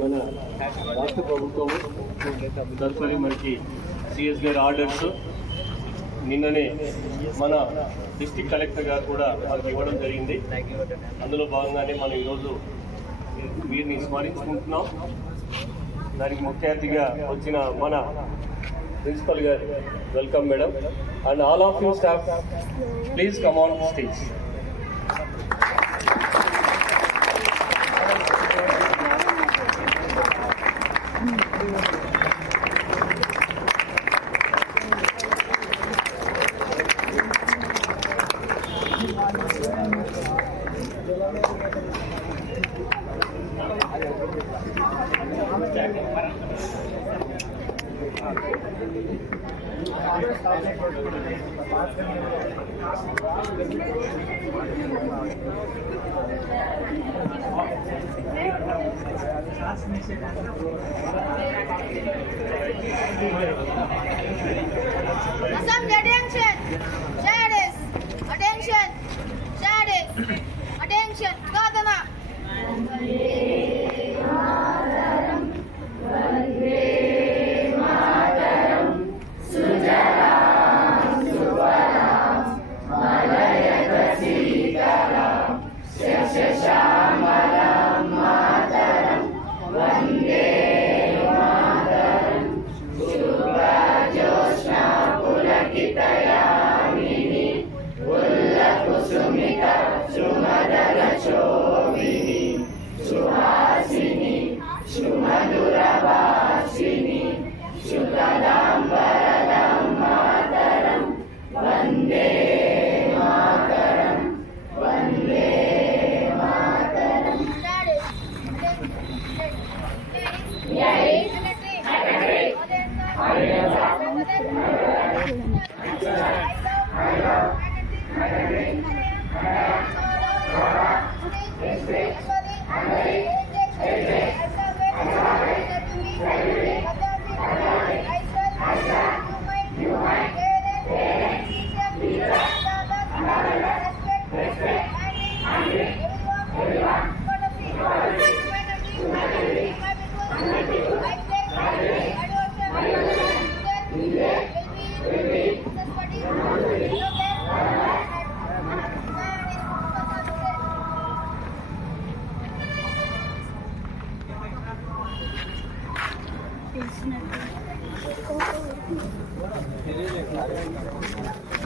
మన రాష్ట్ర ప్రభుత్వం తదుపరి మనకి సిఎస్ గారి ఆర్డర్స్ నిన్ననే మన డిస్ట్రిక్ట్ కలెక్టర్ గారు కూడా మనకి ఇవ్వడం జరిగింది. అందులో భాగంగానే మనం ఈరోజు వీరిని స్మరించుకుంటున్నాం. దానికి ముఖ్య అతిథిగా వచ్చిన మన ప్రిన్సిపల్ గారు, welcome madam, and all of you staff please come on stage. Attention, Kadana.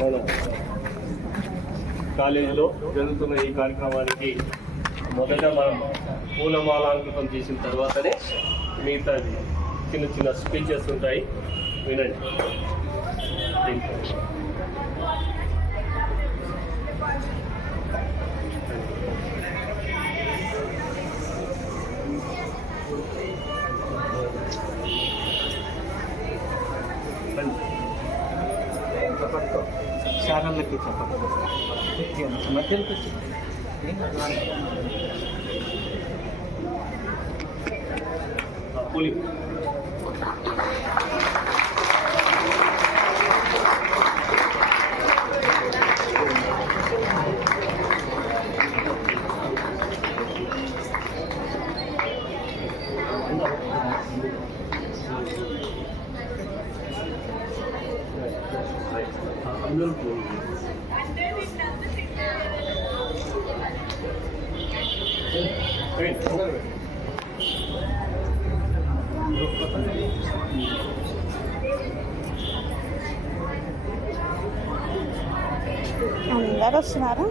మన కాలేజీలో జరుగుతున్న ఈ కార్యక్రమానికి మొదట మనం పూలమాలాంకితం చేసిన తర్వాతనే మిగతాది చిన్న చిన్న స్పీచెస్ ఉంటాయి, వినండి. ఛానళ్ళకి చెప్పండి, మధ్యలోకి వచ్చి పులి అందరూ అందరు వస్తున్నారు.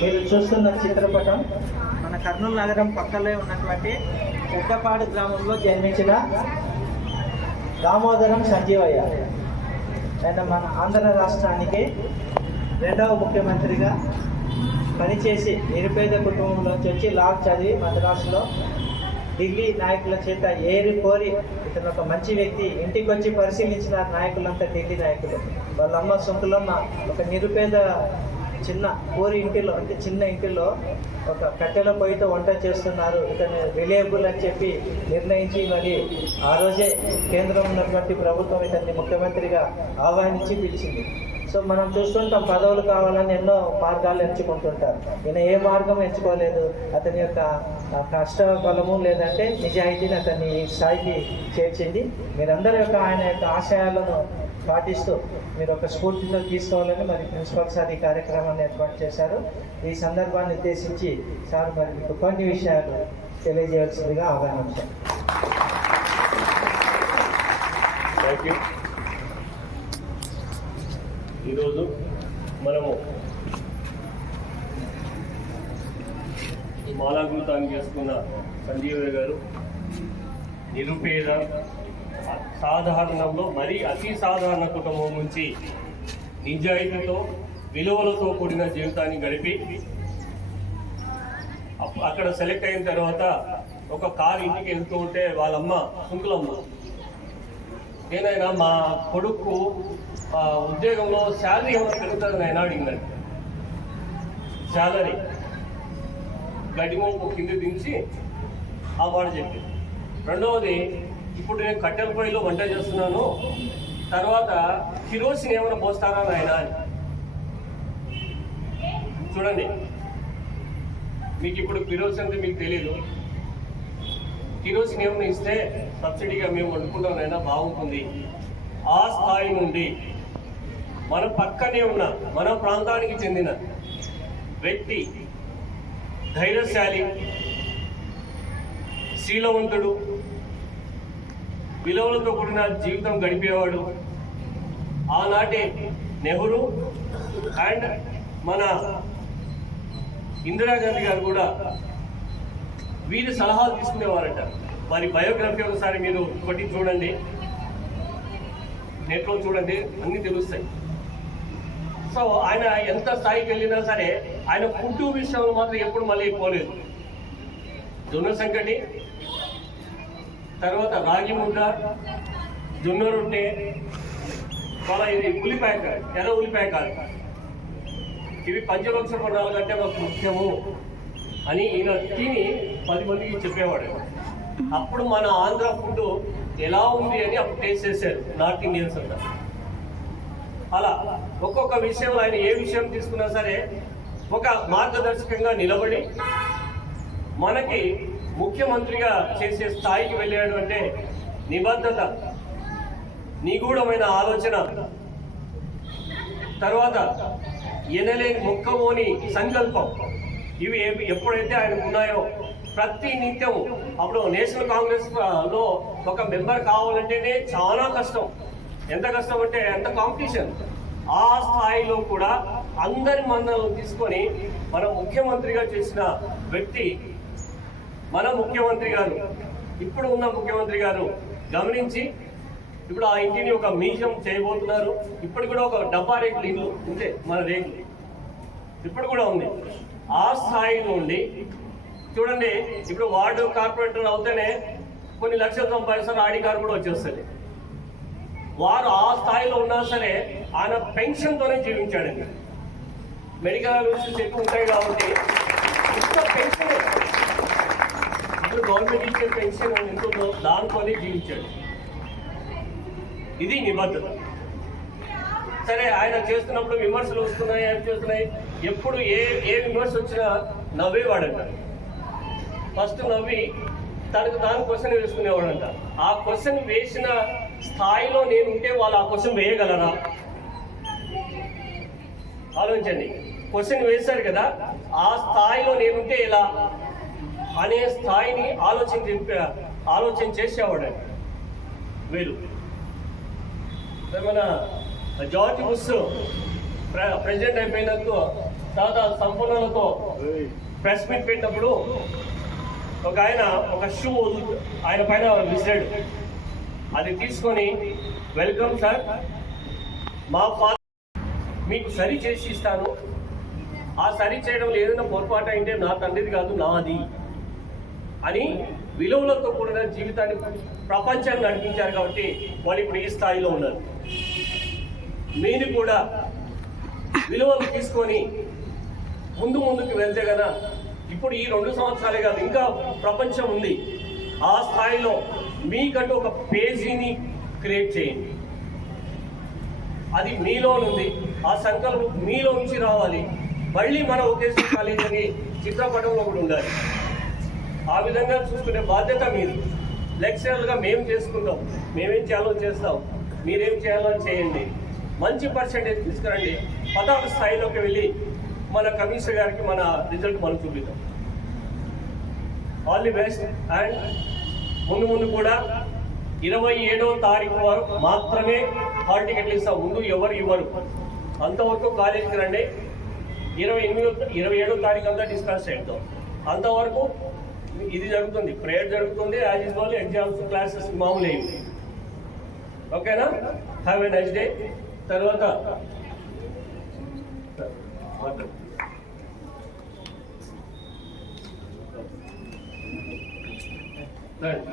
మీరు చూస్తున్న చిత్రపటం మన కర్నూలు నగరం పక్కనే ఉన్నటువంటి ఉక్కపాడు గ్రామంలో జన్మించిన దామోదరం సంజీవయ్య. ఆయన మన ఆంధ్ర రాష్ట్రానికి 2వ ముఖ్యమంత్రిగా పనిచేసి నిరుపేద కుటుంబంలోంచి వచ్చి లా చదివి మద్రాసులో ఢిల్లీ నాయకుల చేత ఏరి కోరి ఇతను ఒక మంచి వ్యక్తి ఇంటికి వచ్చి పరిశీలించిన నాయకులంతా ఢిల్లీ నాయకులు. వాళ్ళమ్మ సొంకులమ్మ ఒక నిరుపేద చిన్న పూరి ఇంటిలో అంటే చిన్న ఇంటిలో ఒక కట్టెల పొయ్యితో వంట చేస్తున్నారు, ఇతను రిలయబుల్ అని చెప్పి నిర్ణయించి మరి ఆ రోజే కేంద్రం ఉన్నటువంటి ప్రభుత్వం ఇతన్ని ముఖ్యమంత్రిగా ఆహ్వానించి పిలిచింది. సో మనం చూస్తుంటాం పదవులు కావాలని ఎన్నో మార్గాలు ఎంచుకుంటుంటారు. ఈయన ఏ మార్గం ఎంచుకోలేదు. అతని యొక్క కష్ట బలము లేదంటే నిజాయితీని అతన్ని ఈ స్థాయికి చేర్చింది. మీరందరి యొక్క ఆయన యొక్క ఆశయాలను పాటిస్తూ మీరు ఒక స్ఫూర్తితో తీసుకోవాలని మరి ప్రిన్సిపల్ సార్ ఈ కార్యక్రమాన్ని ఏర్పాటు చేశారు. ఈ సందర్భాన్ని ఉద్దేశించి సార్ మరి మీకు కొన్ని విషయాలు తెలియజేయాల్సిందిగా ఆహ్వానించారు. Thank you. ఈరోజు మనము మాలాకృతాన్ని చేసుకున్న సంజీవయ్య గారు నిరుపేద సాధారణంలో మరీ అతి సాధారణ కుటుంబం నుంచి నిజాయితీతో విలువలతో కూడిన జీవితాన్ని గడిపి అక్కడ సెలెక్ట్ అయిన తర్వాత ఒక కారు ఇంటికి వెళ్తూ ఉంటే వాళ్ళమ్మ సుంకులమ్మ, ఏనైనా మా కొడుకు ఉద్యోగంలో శాలరీ ఏమైనా పెరుగుతుంది ఆయన అడిగిందండి. శాలరీ గడ్డిమోపు కింద దించి ఆ మాట చెప్పింది. రెండవది, ఇప్పుడు నేను కట్టెల పొయ్యిలో వంట చేస్తున్నాను, తర్వాత కిరోసిన్ ఏమైనా పోస్తారా నాయన అని. చూడండి, మీకు ఇప్పుడు కిరోసిన్ అంటే మీకు తెలీదు. కిరోసిన్ ఏమైనా ఇస్తే సబ్సిడీగా మేము వండుకుంటామైనా బాగుంటుంది. ఆ స్థాయి నుండి మన పక్కనే ఉన్న మన ప్రాంతానికి చెందిన వ్యక్తి, ధైర్యశాలి, శీలవంతుడు, విలువలతో కూడిన జీవితం గడిపేవాడు. ఆనాటి నెహ్రూ అండ్ మన ఇందిరాగాంధీ గారు కూడా వీరి సలహాలు తీసుకునేవారట. వారి బయోగ్రఫీ ఒకసారి మీరు కొట్టి చూడండి, నెట్లో చూడండి, అన్నీ తెలుస్తాయి. సో ఆయన ఎంత స్థాయికి వెళ్ళినా సరే ఆయన ఫుడ్ విషయంలో మాత్రం ఎప్పుడు మళ్ళీ పోలేదు. జొన్న సంకటి, తర్వాత రాగి ముద్ద, జొన్న రొట్టె, మళ్ళీ ఇది ఉల్లిపాయ కాదు, ఎర్ర ఉల్లిపాయ కాదు, ఇవి పంచభక్ష పదార్థాల కంటే మాకు ముఖ్యము అని ఈయన తిని 10 మందికి చెప్పేవాడు. అప్పుడు మన ఆంధ్ర ఫుడ్ ఎలా ఉంది అని అప్పుడు టేస్ట్ చేశారు నార్త్ ఇండియన్స్ అంతా. అలా ఒక్కొక్క విషయంలో ఆయన ఏ విషయం తీసుకున్నా సరే ఒక మార్గదర్శకంగా నిలబడి మనకి ముఖ్యమంత్రిగా చేసే స్థాయికి వెళ్ళాడు అంటే నిబద్ధత, నిగూఢమైన ఆలోచన, తర్వాత ఎనలేని మొక్కమోని సంకల్పం, ఇవి ఎప్పుడైతే ఆయనకు ఉన్నాయో ప్రతి నిత్యం. అప్పుడు నేషనల్ కాంగ్రెస్ లో ఒక మెంబర్ కావాలంటేనే చాలా కష్టం. ఎంత కష్టం అంటే ఎంత కాంపిటీషన్. ఆ స్థాయిలో కూడా అందరి మన్నలను తీసుకొని మన ముఖ్యమంత్రిగా చేసిన వ్యక్తి మన ముఖ్యమంత్రి గారు. ఇప్పుడు ఉన్న ముఖ్యమంత్రి గారు గమనించి ఇప్పుడు ఆ ఇంటిని ఒక మ్యూజియం చేయబోతున్నారు. ఇప్పుడు కూడా ఒక డబ్బా రేకులు ఇల్లు ఉంటే మన రేకులు ఇప్పుడు కూడా ఉంది. ఆ స్థాయి నుండి చూడండి, ఇప్పుడు వార్డు కార్పొరేటర్ అవుతేనే కొన్ని లక్షలు సంపాదిస్తారు, ఆడి కారు కూడా వచ్చేస్తుంది. వారు ఆ స్థాయిలో ఉన్నా సరే ఆయన పెన్షన్తోనే జీవించాడండి. మెడికల్ అలవెన్సెస్ ఎక్కువ ఉంటాయి కాబట్టి ఇంత పెన్షన్, ఇప్పుడు గవర్నమెంట్ ఇచ్చే పెన్షన్ ఎంతుందో దాంతోనే జీవించాడు. ఇది నిబద్ధత. సరే, ఆయన చేస్తున్నప్పుడు విమర్శలు వస్తున్నాయి, ఏం చేస్తున్నాయి, ఎప్పుడు ఏ విమర్శ వచ్చినా నవ్వేవాడంట. ఫస్ట్ నవ్వి తనకు తాను క్వశ్చన్ వేసుకునేవాడంట. ఆ క్వశ్చన్ వేసిన స్థాయిలో నేను ఉంటే వాళ్ళు ఆ క్వశ్చన్ వేయగలరా? ఆలోచించండి. క్వశ్చన్ వేశారు కదా, ఆ స్థాయిలో నేనుంటే ఎలా అనే స్థాయిని ఆలోచన చేసేవాడండి. వీరు మన జార్జ్ బుష్ ప్రెసిడెంట్ అయిపోయినందుకు తర్వాత సంపూర్ణలతో ప్రెస్ మీట్ పెట్టినప్పుడు ఒక ఆయన ఒక షూ ఆయన పైన విసిరాడు. అది తీసుకొని వెల్కమ్ సార్, మా ఫాదర్ మీకు సరి చేసి ఇస్తాను, ఆ సరి చేయడంలో ఏదైనా పొరపాటు అయితే నా తండ్రిది కాదు నాది అని విలువలతో కూడిన జీవితాన్ని ప్రపంచాన్ని నడిపించారు. కాబట్టి వాళ్ళు ఇప్పుడు ఈ స్థాయిలో ఉన్నారు. మీరు కూడా విలువలు తీసుకొని ముందుకు వెళ్తే కదా ఇప్పుడు ఈ 2 సంవత్సరాలే కాదు, ఇంకా ప్రపంచం ఉంది. ఆ స్థాయిలో మీకంటూ ఒక పేజీని క్రియేట్ చేయండి. అది మీలో ఉంది, ఆ సంకల్పం మీలో నుంచి రావాలి. మళ్ళీ మన వొకేషనల్ కాలేజ్ అని చిత్రపటంలో కూడా ఉండాలి. ఆ విధంగా చూసుకునే బాధ్యత మీది. లెక్చరర్గా మేము చేసుకుంటాం, మేమేం చేయాలో చేస్తాం, మీరేం చేయాలో చేయండి. మంచి పర్సెంటేజ్ తీసుకురండి. పతాక స్థాయిలోకి వెళ్ళి మన కమిషనర్ గారికి మన రిజల్ట్ మనం చూపిద్దాం. All the best. అండ్ ముందు కూడా 27వ తారీఖు వరకు మాత్రమే హాల్ టికెట్లు ఇస్తాం. ముందు ఎవరు ఇవ్వరు. అంతవరకు కాలేజీకి రండి. 27వ తారీఖు అంతా డిస్కస్ చేద్దాం. అంతవరకు ఇది జరుగుతుంది, ప్రేయర్ జరుగుతుంది, యాజ్ యూజువల్ ఎగ్జామ్స్ క్లాసెస్ మామూలు అయింది. ఓకేనా? Have a nice day. తర్వాత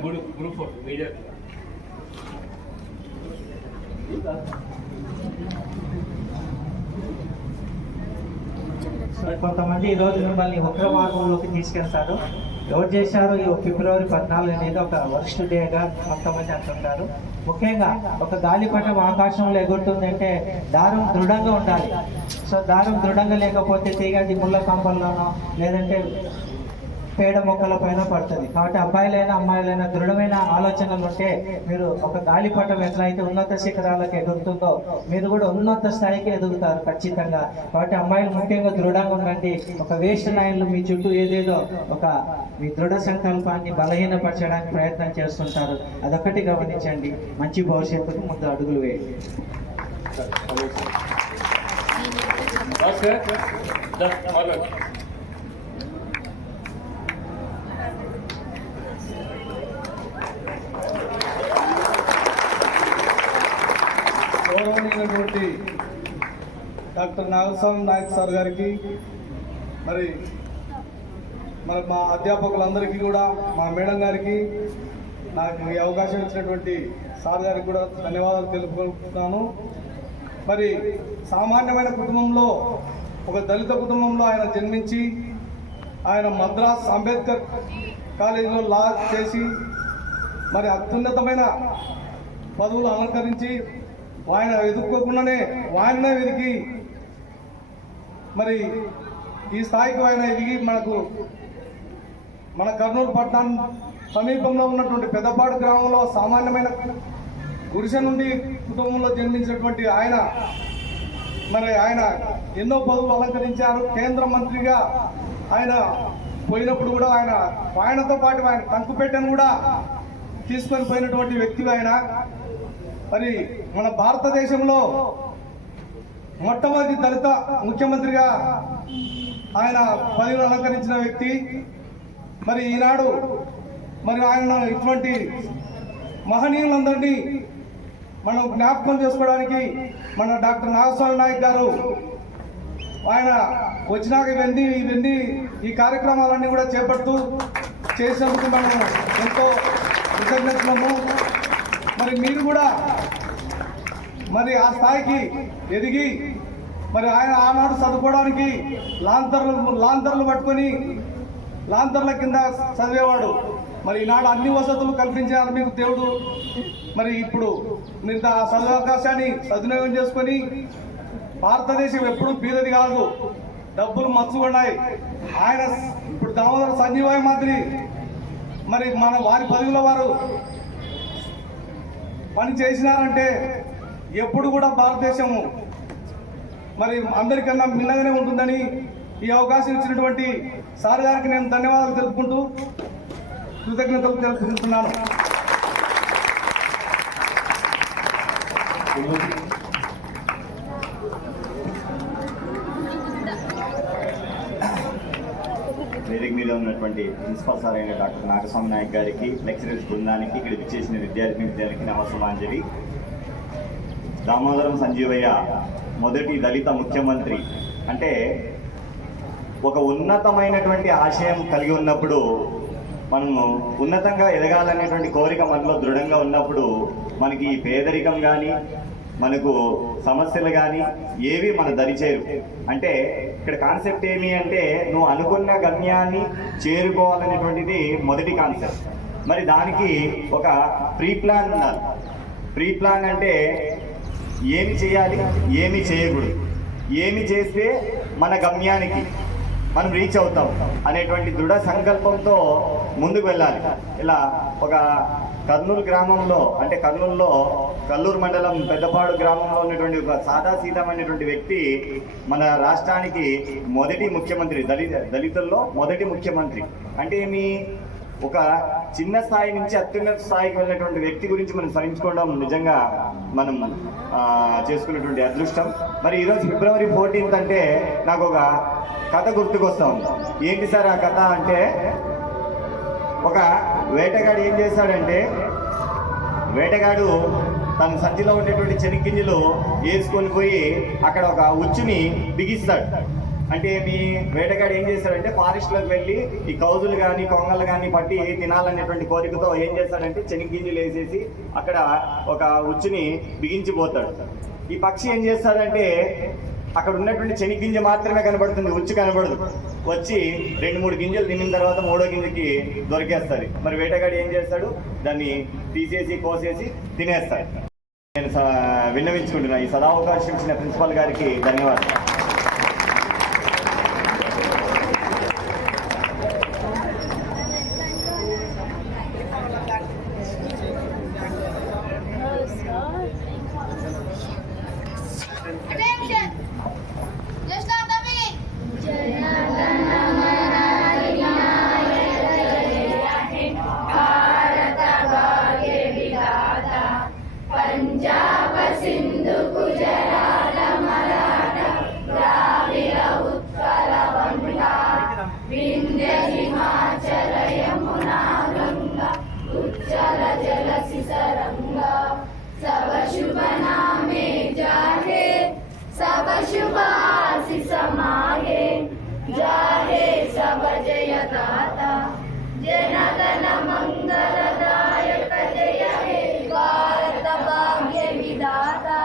గ్రూప్ ఫోటో మీడియా కొంతమంది ఈరోజు మిమ్మల్ని ఉగ్ర మార్గంలోకి తీసుకెళ్తారు. ఎవరు చేశారు? ఈ ఫిబ్రవరి 14 అనేది ఒక వర్స్ట్ డేగా కొంతమంది అంటుంటారు. ముఖ్యంగా ఒక గాలిపటం ఆకాశంలో ఎగురుతుందంటే దారం దృఢంగా ఉండాలి. సో దారం దృఢంగా లేకపోతే తీగది ముళ్ళ కంపల్లోనో లేదంటే పేడ మొక్కల పైన పడుతుంది. కాబట్టి అబ్బాయిలైనా అమ్మాయిలైనా దృఢమైన ఆలోచనలు ఉంటే మీరు ఒక గాలిపటం ఎట్లయితే ఉన్నత శిఖరాలకు ఎదుగుతుందో మీరు కూడా ఉన్నత స్థాయికి ఎదుగుతారు ఖచ్చితంగా. కాబట్టి అమ్మాయిలు ముఖ్యంగా దృఢంగా ఉండండి. ఒక వేస్ట్ లైన్లు మీ చుట్టూ ఏదేదో ఒక మీ దృఢ సంకల్పాన్ని బలహీనపరచడానికి ప్రయత్నం చేస్తుంటారు. అదొకటి గమనించండి. మంచి భవిష్యత్తుకు ముందు అడుగులు వేయండి. గౌరవనీయులైనటువంటి డాక్టర్ నాగస్వామి నాయక్ సార్ గారికి, మరి మా అధ్యాపకులందరికీ కూడా, మా మేడం గారికి, నాకు ఈ అవకాశం ఇచ్చినటువంటి సార్ గారికి కూడా ధన్యవాదాలు తెలుపుకుంటున్నాను. మరి సామాన్యమైన కుటుంబంలో, ఒక దళిత కుటుంబంలో ఆయన జన్మించి ఆయన మద్రాస్ అంబేద్కర్ కాలేజీలో లా చేసి మరి అత్యున్నతమైన పదవులు అలంకరించి ఆయన ఎదుర్కోకుండానే ఆయననే వెతికి మరి ఈ స్థాయికి ఆయన ఎదిగి మన కర్నూలు పట్టణం సమీపంలో ఉన్నటువంటి పెద్దపాడు గ్రామంలో సామాన్యమైన గుడిసె నుండి కుటుంబంలో జన్మించినటువంటి ఆయన ఎన్నో పదవులు అలంకరించారు. కేంద్ర మంత్రిగా ఆయన పోయినప్పుడు కూడా ఆయనతో పాటు ఆయన టంకుపెట్టెను కూడా తీసుకొని పోయినటువంటి వ్యక్తి ఆయన. మరి మన భారతదేశంలో మొట్టమొదటి దళిత ముఖ్యమంత్రిగా ఆయన పదవిని అలంకరించిన వ్యక్తి. మరి ఈనాడు ఆయన ఇటువంటి మహనీయులందరినీ మనం జ్ఞాపకం చేసుకోవడానికి మన డాక్టర్ నాగస్వామి నాయక్ గారు ఆయన వచ్చినాక ఇవన్నీ ఈ కార్యక్రమాలన్నీ కూడా చేపడుతూ చేసినందుకు మనం ఎంతో కృతజ్ఞతలను. మరి మీరు కూడా ఆ స్థాయికి ఎదిగి ఆయన ఆనాడు చదువుకోవడానికి లాంతర్లు పట్టుకొని లాంతర్ల కింద చదివేవాడు. ఈనాడు అన్ని వసతులు కల్పించారు మీకు దేవుడు. ఇప్పుడు మీరు ఆ చదువు అవకాశాన్ని సద్వినియోగం చేసుకొని, భారతదేశం ఎప్పుడు బీదది కాదు, డబ్బులు మచ్చుకున్నాయి. ఆయన ఇప్పుడు దామోదర సంజీవయ్య మాదిరి వారి పదవిలో వారు పని చేసినారంటే ఎప్పుడు కూడా భారతదేశము అందరికన్నా మిన్నగానే ఉంటుందని ఈ అవకాశం ఇచ్చినటువంటి సార్ గారికి నేను ధన్యవాదాలు తెలుపుకుంటూ కృతజ్ఞతలు తెలుపుకుంటున్నాను. వేదిక మీద ఉన్నటువంటి ప్రిన్సిపల్ సార్ అయిన డాక్టర్ నాగస్వామి నాయక్ గారికి, లెక్చరర్స్ బృందానికి, ఇక్కడ విచ్చేసిన విద్యార్థినికి నమస్సుమాంజలి. దామోదరం సంజీవయ్య మొదటి దళిత ముఖ్యమంత్రి అంటే ఒక ఉన్నతమైనటువంటి ఆశయం కలిగి ఉన్నప్పుడు, మనము ఉన్నతంగా ఎదగాలనేటువంటి కోరిక మనలో దృఢంగా ఉన్నప్పుడు మనకి ఈ పేదరికం కానీ, మనకు సమస్యలు కానీ ఏవి మన దరిచేరు. అంటే ఇక్కడ కాన్సెప్ట్ ఏమి అంటే, నువ్వు అనుకున్న గమ్యాన్ని చేరుకోవాలనేటువంటిది మొదటి కాన్సెప్ట్. మరి దానికి ఒక ప్రీ ప్లాన్ ఉండాలి. ప్రీ ప్లాన్ అంటే ఏమి చేయాలి, ఏమి చేయకూడదు, ఏమి చేస్తే మన గమ్యానికి మనం రీచ్ అవుతాం అనేటువంటి దృఢ సంకల్పంతో ముందుకు వెళ్ళాలి. ఇలా ఒక కర్నూలు గ్రామంలో, అంటే కర్నూలులో కల్లూరు మండలం పెద్దపాడు గ్రామంలో ఉన్నటువంటి ఒక సాదాసీదమైనటువంటి వ్యక్తి మన రాష్ట్రానికి మొదటి ముఖ్యమంత్రి, దళితుల్లో మొదటి ముఖ్యమంత్రి. అంటే ఏమి, ఒక చిన్న స్థాయి నుంచి అత్యున్నత స్థాయికి వెళ్ళినటువంటి వ్యక్తి గురించి మనం స్మరించుకోవడం నిజంగా మనం చేసుకున్నటువంటి అదృష్టం. మరి ఈరోజు ఫిబ్రవరి 14 అంటే నాకు ఒక కథ గుర్తుకొస్తా ఉంది. ఏంటి సార్ ఆ కథ అంటే, ఒక వేటగాడు ఏం చేస్తాడంటే, వేటగాడు తన సంచిలో ఉండేటువంటి చెనిగ్గింజలు వేసుకొని పోయి అక్కడ ఒక ఉచ్చుని బిగిస్తాడు. అంటే మీ వేటగాడు ఏం చేస్తాడంటే, ఫారెస్ట్లోకి వెళ్ళి ఈ కౌజులు కానీ కొంగలు కానీ పట్టి తినాలనేటువంటి కోరికతో ఏం చేస్తాడంటే చెనిగ్గింజలు వేసేసి అక్కడ ఒక ఉచ్చుని బిగించిపోతాడు. ఈ పక్షి ఏం చేస్తాడంటే, అక్కడ ఉన్నటువంటి చెనిగ్గింజ మాత్రమే కనబడుతుంది, ఉచ్చు కనబడదు. వచ్చి 2-3 గింజలు తినిన తర్వాత 3వ గింజకి దొరికేస్తుంది. మరి వేటగాడు ఏం చేస్తాడు, దాన్ని తీసేసి కోసేసి తినేస్తాడు. నేను విన్నవించుకుంటున్నా. ఈ సదావకాశం ఇచ్చిన ప్రిన్సిపల్ గారికి ధన్యవాదాలు. Attention! Just start the meeting. Punjab Sindhu Gujarat Maratha Dravida Utkal बंगा विंध्य हिमाचल यमुना गंगा उच्चल जल सिसरंगा सब शुभ नामे जाहे सब शुभ आशीष मागे जाहे सब जय दाता जनगण मंगलदायक जय हे भारत भाग्य विधाता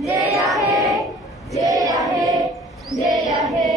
जय हे जय हे जय हे